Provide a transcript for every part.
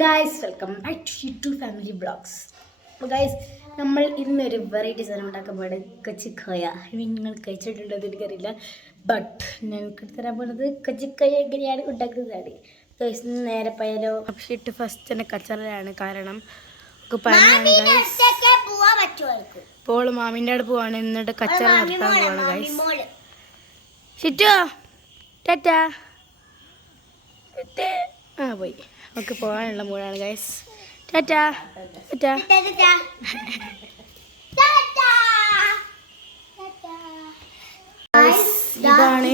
Guys welcome back to YouTube family blogs. അപ്പോൾ guys നമ്മൾ ഇന്നൊരു വെറൈറ്റി സാധനം ഉണ്ടാക്കാൻ പോകുന്നത് കച്ചിക്കായ. നിങ്ങൾ കഴിച്ചിട്ടുണ്ടോ എന്ന് എനിക്കറിയില്ല, ബട്ട് ഞങ്ങൾക്ക് തരാൻ പോകുന്നത് കച്ചിക്കായ എങ്ങനെയാണ് ഉണ്ടാക്കുന്നതാണ്. ഗായ്സ് നേരെ പോയാലോ. പക്ഷേ ഫസ്റ്റ് തന്നെ കച്ചറയാണ്, കാരണം പനിയാണ് ഗായ്സ്. ഇപ്പോൾ മാമിൻ്റെ അവിടെ പോവാണ്, എന്നിട്ട് കച്ചറ നടത്താൻ പോവാണ് ഗായ്സ്. ഷിറ്റോ ടാറ്റാ പോയി. നമുക്ക് പോകാനുള്ള മൂടാണ് ഗൈസ്. ടാറ്റാ ടാറ്റാ. ഇതാണ്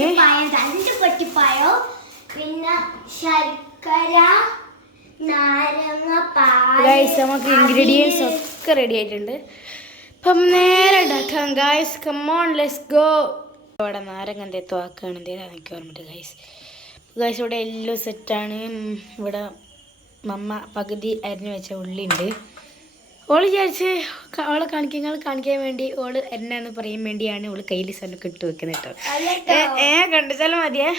ഗൈസ്, നമുക്ക് ഇൻഗ്രീഡിയൻസ് ഒക്കെ റെഡി ആയിട്ടുണ്ട്. അപ്പം നേരെ ഉണ്ടാക്കാം ഗൈസ്. Come on let's go. ഇവിടെ നാരങ്ങ എന്തേത്തോ ആക്കുകയാണ്, എന്തേലും എനിക്ക് ഓർമ്മ ഗൈസ്. ഗൈസ് ഇവിടെ എല്ലാം സെറ്റാണ്. ഇവിടെ മമ്മ പകുതി അരിഞ്ഞു വെച്ച ഉള്ളിയുണ്ട്. ഓള് വിചാരിച്ച് ഓളെ കാണിക്കാൻ വേണ്ടി ഓള് എന്നാന്ന് പറയാൻ വേണ്ടിയാണ് ഓള് കയ്യിൽ സ്ഥലമൊക്കെ ഇട്ട് വെക്കുന്നത് കേട്ടോ. കണ്ടിച്ചാലും മതിയേ.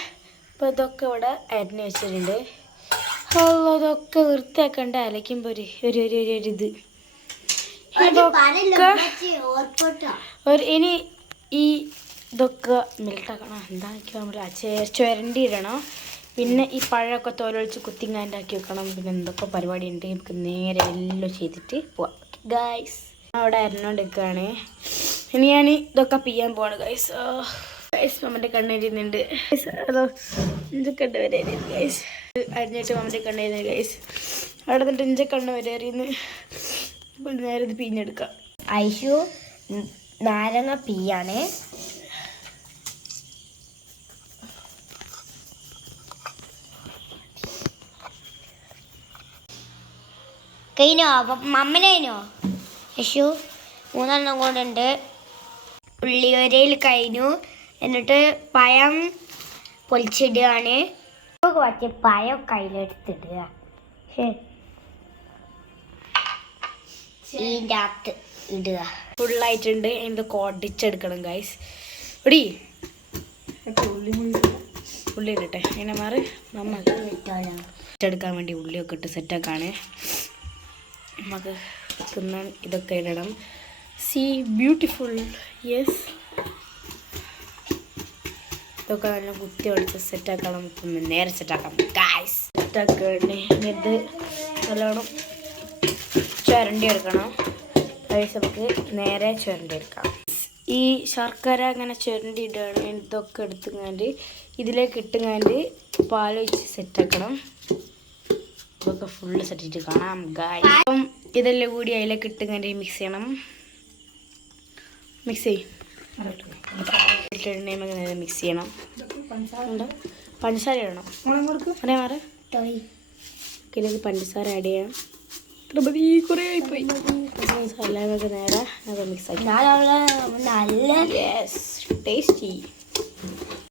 അപ്പോൾ ഇതൊക്കെ ഇവിടെ അരിഞ്ഞു വെച്ചിട്ടുണ്ട്. അതൊക്കെ വൃത്തിയാക്കണ്ട, അലയ്ക്കുമ്പോൾ ഒരു ഇത് ഇനി ഈ ഇതൊക്കെ മെൽട്ടാക്കണം. എന്താ ചുരണ്ടി ഇടണം. പിന്നെ ഈ പഴമൊക്കെ തോലൊഴിച്ച് കുത്തിങ്ങാണ്ടാക്കി വെക്കണം. പിന്നെ എന്തൊക്കെ പരിപാടി ഉണ്ട്. നമുക്ക് നേരെ എല്ലാം ചെയ്തിട്ട് പോവാം ഗൈസ്. അവിടെ അരിഞ്ഞോണ്ടിരിക്കുകയാണ്. ഇനി ഞാൻ ഇതൊക്കെ പിയ്യാൻ പോവാണ് ഗൈസ്. ഗൈസ് മമ്മൻ്റെ കണ്ണെരിയുന്നുണ്ട്. അതോ ഇഞ്ചെ വരെ ഗൈസ്. അരിഞ്ഞിട്ട് മമ്മൻ്റെ കണ്ണെരിയുന്നത് ഗൈസ്. അവിടെ നിന്നിട്ട് ഇഞ്ചെ കണ്ണ് വരെ എറിയുന്നു. നേരെ ഇത് പിഞ്ഞെടുക്കാം. ഐഷു നാരങ്ങ പിയ്യാണ്. കഴിഞ്ഞോ? അപ്പം മമ്മനോ യശു 3 എണ്ണം കൊണ്ടുണ്ട്. ഉള്ളിവരയിൽ കഴിഞ്ഞു. എന്നിട്ട് പഴം പൊളിച്ചിടുകയാണ്. കുറച്ച് പഴം കയ്യിലെടുത്തിടുക. ഇതിൻ്റെ അകത്ത് ഇടുക. ഫുള്ളായിട്ടുണ്ട്. ഇതൊക്കെ ഒടിച്ചെടുക്കണം ഗൈസ്. ഒടി ഉള്ളി ഇടട്ടെ. ഇങ്ങനെ മാറി നമ്മ ഇട്ടെടുക്കാൻ വേണ്ടി ഉള്ളിയൊക്കെ ഇട്ട് സെറ്റാക്കാണ്. നമുക്ക് തിന്നാൻ ഇതൊക്കെ ഇടണം. See beautiful. യെസ്, ഇതൊക്കെ നല്ല കുത്തി ഒളിച്ച് സെറ്റാക്കണം. നമുക്ക് നേരെ സെറ്റാക്കാം ഗൈസ്. സെറ്റാക്കണ്ടേ ഇത് നല്ലോണം ചുരണ്ടി എടുക്കണം ഗൈസ്. നമുക്ക് നേരെ ചുരണ്ടി എടുക്കാം. ഈ ശർക്കര അങ്ങനെ ചുരണ്ടി ഇടുകയാണ്. ഇതൊക്കെ എടുത്തുങ്ങാണ്ട് ഇതിലേക്ക് ഇട്ടുങ്ങാണ്ട് പാലൊഴിച്ച് സെറ്റാക്കണം. ഇതൊക്കെ ഫുള്ള് സെറ്റിട്ട് കാണാം ഗായ്സ്. അപ്പം ഇതെല്ലാം കൂടി അതിലേക്ക് ഇട്ടുങ്ങാണ്ട് മിക്സ് ചെയ്യണം. മിക്സ് നേരെ മിക്സ് ചെയ്യണം. പഞ്ചസാര ഇടണം. അതേ മാറി ഇതിലേക്ക് പഞ്ചസാര ആഡ് ചെയ്യാം. കുറേ ആയിപ്പോയി. എല്ലാമൊക്കെ നേരെ മിക്സ് ആക്കി. യെസ്, ടേസ്റ്റി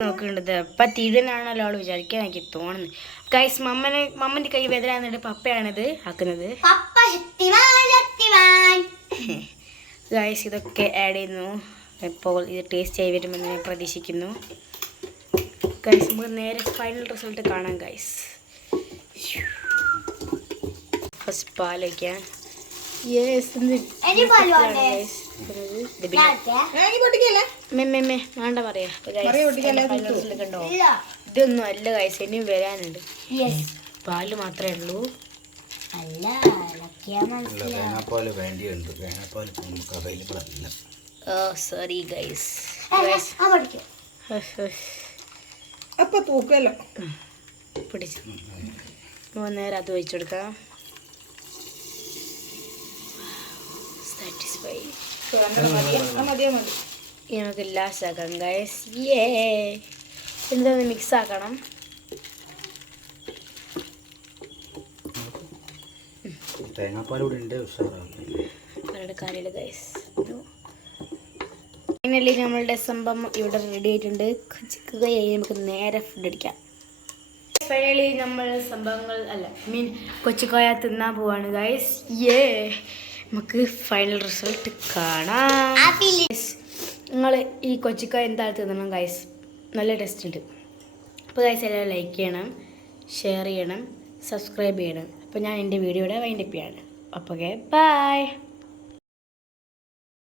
നോക്കേണ്ടത്. അപ്പം തീരുന്നാണല്ലോ അവൾ വിചാരിക്കാൻ എനിക്ക് തോന്നുന്നത് ഗൈസ്. മമ്മൻ്റെ കൈ വേദന എന്നിട്ട് പപ്പയാണിത് ആക്കുന്നത് ഗൈസ്. ഇതൊക്കെ ആഡ് ചെയ്യുന്നു. ഇപ്പോൾ ഇത് ടേസ്റ്റ് ആയി വരുമെന്ന് ഞാൻ പ്രതീക്ഷിക്കുന്നു ഗൈസ്. നമുക്ക് നേരെ ഫൈനൽ റിസൾട്ട് കാണാം ഗൈസ്. ഫസ്റ്റ് പാൽ വയ്ക്കാൻ. വേണ്ട പറയാ. ഇതൊന്നും അല്ല ഗൈസ്, ഇനിയും വരാനുണ്ട്. പാല് മാത്രമേ ഉള്ളൂ. Sorry guys. പിടിച്ചു നേരെ അത് ഒഴിച്ചു കൊടുക്കാം. നമുക്ക് ലാസ്റ്റ് ആക്കാം ഗൈസ്. ഇതൊന്ന് മിക്സ് ആക്കണം. കാര്യമില്ല ഗൈസ്. ഫൈനലി നമ്മളുടെ സംഭവം ഇവിടെ റെഡി ആയിട്ടുണ്ട്. നമുക്ക് നേരെ ഫുഡ് അടിക്കാം. ഫൈനലി നമ്മൾ സംഭവങ്ങൾ കൊച്ചിക്കോയ തിന്നാൻ പോവാണ് ഗൈസ്. നമുക്ക് ഫൈനൽ റിസൾട്ട് കാണാം. നിങ്ങൾ ഈ കൊച്ചിക്കായ എന്തായാലും തിന്നണം ഗൈസ്. നല്ല ടേസ്റ്റ് ഉണ്ട്. അപ്പോൾ ഗൈസ് എല്ലാവരും ലൈക്ക് ചെയ്യണം, ഷെയർ ചെയ്യണം, സബ്സ്ക്രൈബ് ചെയ്യണം. അപ്പോൾ ഞാൻ എൻ്റെ വീഡിയോയുടെ വൈൻഡപ്പ് ചെയ്യാണ്. അപ്പോൾ ഓക്കെ ബൈ.